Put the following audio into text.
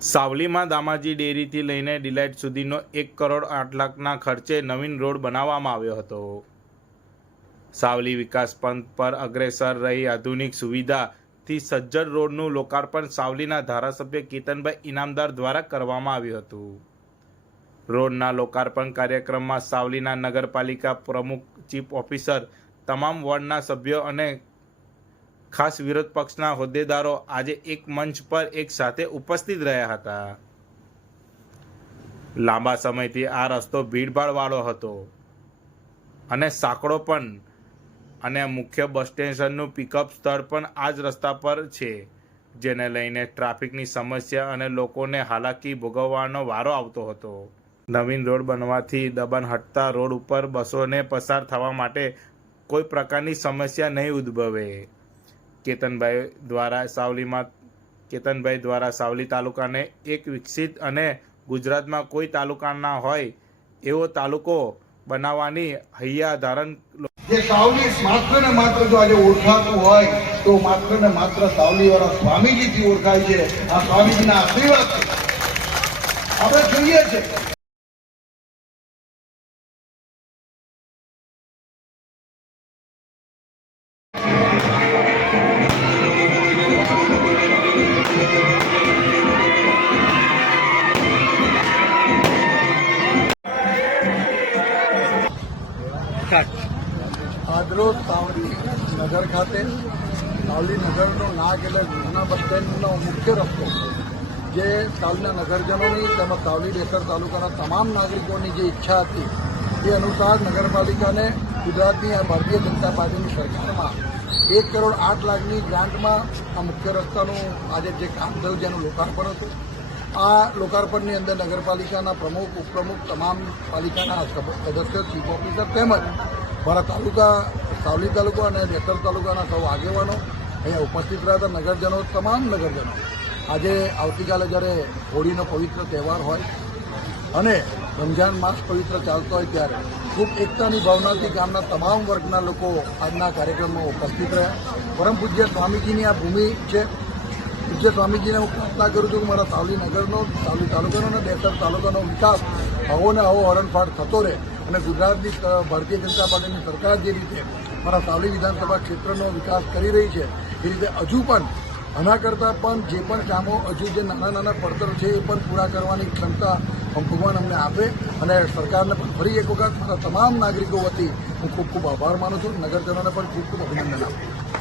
સાવલીમાં દામાજી ડેરીથી લઈને ડિલાઇટ સુધીનો એક કરોડ આઠ લાખના ખર્ચે નવીન રોડ બનાવવામાં આવ્યો હતો. સાવલી વિકાસ પંથ પર અગ્રેસર રહી આધુનિક સુવિધાથી સજ્જડ રોડનું લોકાર્પણ સાવલીના ધારાસભ્ય કેતનભાઈ ઇનામદાર દ્વારા કરવામાં આવ્યું હતું. રોડના લોકાર્પણ કાર્યક્રમમાં સાવલીના નગરપાલિકા પ્રમુખ, ચીફ ઓફિસર, તમામ વોર્ડના સભ્યો અને ખાસ વિરોધ પક્ષના હોદ્દેદારો આજે એક મંચ પર એક સાથે ઉપસ્થિત રહ્યા હતા. લાંબા સમયથી આ રસ્તો ભીડભાડવાળો હતો. અને સાંકડો પણ. અને મુખ્ય બસ સ્ટેશનનું પિકઅપ સ્થળ પણ આ જ રસ્તા પર છે, જેને લઈને ટ્રાફિકની સમસ્યા અને લોકોને હાલાકી ભોગવવાનો વારો આવતો હતો. નવીન રોડ બનવાથી દબાણ હટતા રોડ ઉપર બસોને પસાર થવા માટે કોઈ પ્રકારની સમસ્યા નહીં ઉદ્ભવે. કેતનભાઈ દ્વારા સાવલીમાં, કેતનભાઈ દ્વારા સાવલી તાલુકાને એક વિકસિત અને ગુજરાતમાં કોઈ તાલુકાના હોય એવો તાલુકો બનાવવાની હૈયા ધારણ જે સાવલી માત્ર ને માત્ર જો આજે ઓળખાતું હોય, તો માત્ર ને માત્ર સાવલી વાળા સ્વામીજીથી ઓળખાય છે. આ સ્વામીજીના આશીર્વાદ આપણે જોઈએ છે. આજરોજ સાવલી નગર ખાતે સાવલી નગરનો નાગ એટલે ઘટના બસ મુખ્ય રસ્તો જે સાવલીના નગરજનોની તેમજ સાવલી ડેસર તાલુકાના તમામ નાગરિકોની જે ઈચ્છા હતી એ અનુસાર નગરપાલિકાને ગુજરાતની આ ભારતીય જનતા પાર્ટીની સરકારમાં એક કરોડ આઠ લાખની ગ્રાન્ટમાં આ મુખ્ય રસ્તાનું આજે જે કામ થયું જેનું લોકાર્પણ હતું. આ લોકાર્પણની અંદર નગરપાલિકાના પ્રમુખ, ઉપપ્રમુખ, તમામ પાલિકાના સદસ્યો, ચીફ ઓફિસર તેમજ મારા તાલુકા, સાવલી તાલુકા અને દેસર તાલુકાના સૌ આગેવાનો અહીંયા ઉપસ્થિત રહ્યા હતા. નગરજનો, તમામ નગરજનો. આજે આવતીકાલે જ્યારે હોળીનો પવિત્ર તહેવાર હોય અને રમજાન માસ પવિત્ર ચાલતો હોય ત્યારે ખૂબ એકતાની ભાવનાથી ગામના તમામ વર્ગના લોકો આજના કાર્યક્રમમાં ઉપસ્થિત રહ્યા. પરમ પૂજ્ય સ્વામીજીની આ ભૂમિ છે. પૂજ્ય સ્વામીજીને હું પ્રાર્થના કરું છું કે મારા સાવલી નગરનો, સાવલી તાલુકાનો અને દેસર તાલુકાનો વિકાસ હવો ને આવો હરણફાળ થતો રહે. અને ગુજરાતની ભારતીય જનતા પાર્ટીની સરકાર જે રીતે મારા સાવલી વિધાનસભા ક્ષેત્રનો વિકાસ કરી રહી છે, એ રીતે હજુ પણ આના કરતાં પણ જે પણ કામો, હજુ જે નાના નાના પડતરો છે, એ પણ પૂરા કરવાની ક્ષમતા ભગવાન અમને આપે અને સરકારને પણ ફરી એક વખત મારા તમામ નાગરિકો વતી હું ખૂબ ખૂબ આભાર માનું છું. નગરજનોને પણ ખૂબ ખૂબ અભિનંદન આપું